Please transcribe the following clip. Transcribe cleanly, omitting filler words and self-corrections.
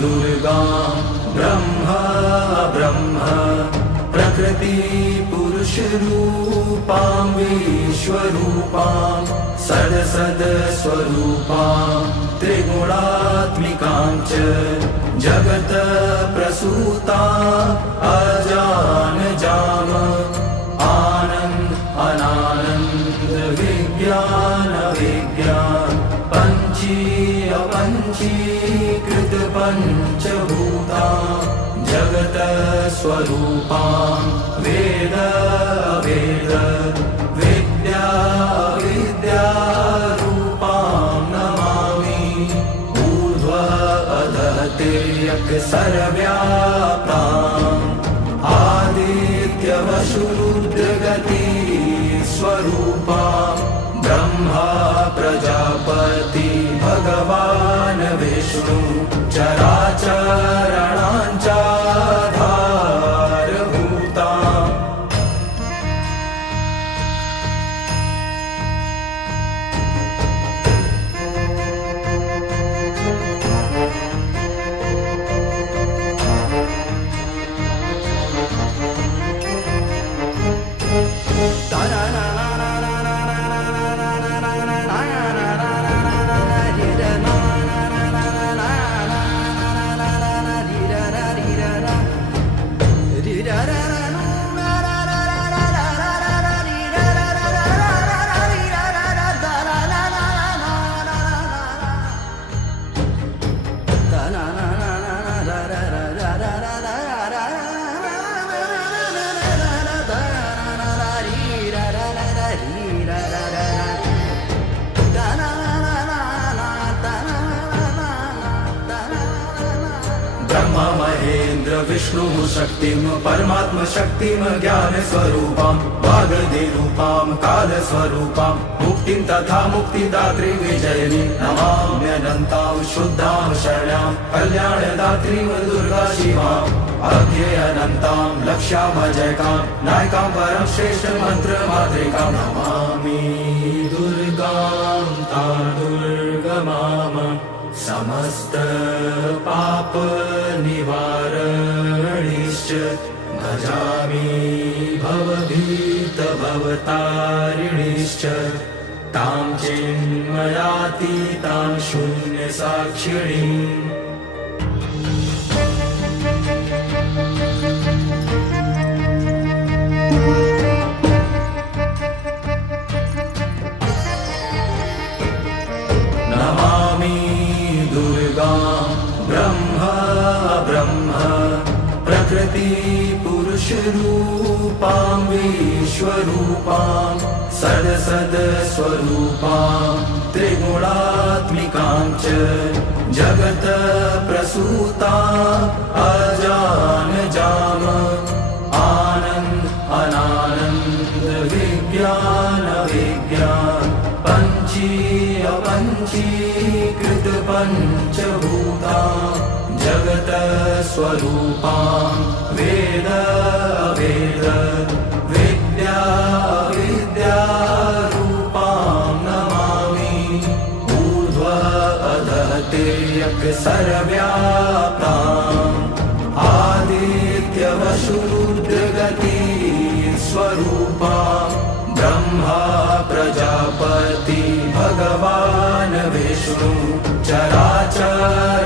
दुर्गां ब्रह्म ब्रह्म प्रकृति पुरुषरूपां विश्वरूपां सदसदस्वरूपां त्रिगुणात्मिकां च जगत प्रसूता अजानजाम आनन्द अनानन्द विज्ञान विज्ञान पंची अपंचीकृत पंचभूता जगत स्वरूपां वेद अवेद विद्या विद्यारूपां नमामि ऊर्ध्व अधः तिर्यक् सर्वव्याप्ताम् आदित्यवशुरुद्रगति स्वरूपां ब्रह्मा प्रजापति भगवान् विष्णु चराचरणांचाधारभूता ब्रह्मा महेन्द्र विष्णु शक्तिं परमात्म शक्तिं ज्ञान स्वरूपां वागधिरूपां काल स्वरूपां मुक्तिं तथा मुक्तिदात्री विजयिनी नमाम्यनन्तां शुद्धां शरण्यां कल्याणदात्रीं दुर्गा शिवां अव्ययनन्तां लक्ष्याभजयकां नायकां परं श्रेष्ठ मंत्र मातृकां नमामि दुर्गां तां दुर्गमां समस्त पाप निवारणीश्च भजामि भवभीत भवतारिणीश्च तां चिन्मयातीतां शून्यसाक्षिणीम् नमामि दुर्गां ब्रह्म ब्रह्म प्रकृति पुरुषरूपां विश्वरूपां सदसदस्वरूपां त्रिगुणात्मिकां च जगत प्रसूता अजानजाम आनन्द अनानन्द विज्ञान विज्ञान पंची अपंचीकृत पंचभूता जगत स्वरूपां वेद अवेद विद्या विद्यारूपां नमामि ऊर्ध्व अधः तिर्यक् सर्वव्याप्ताम् आदित्यवशुरुद्रगति स्वरूपां ब्रह्मा प्रजापति भगवान् विष्णु चराचर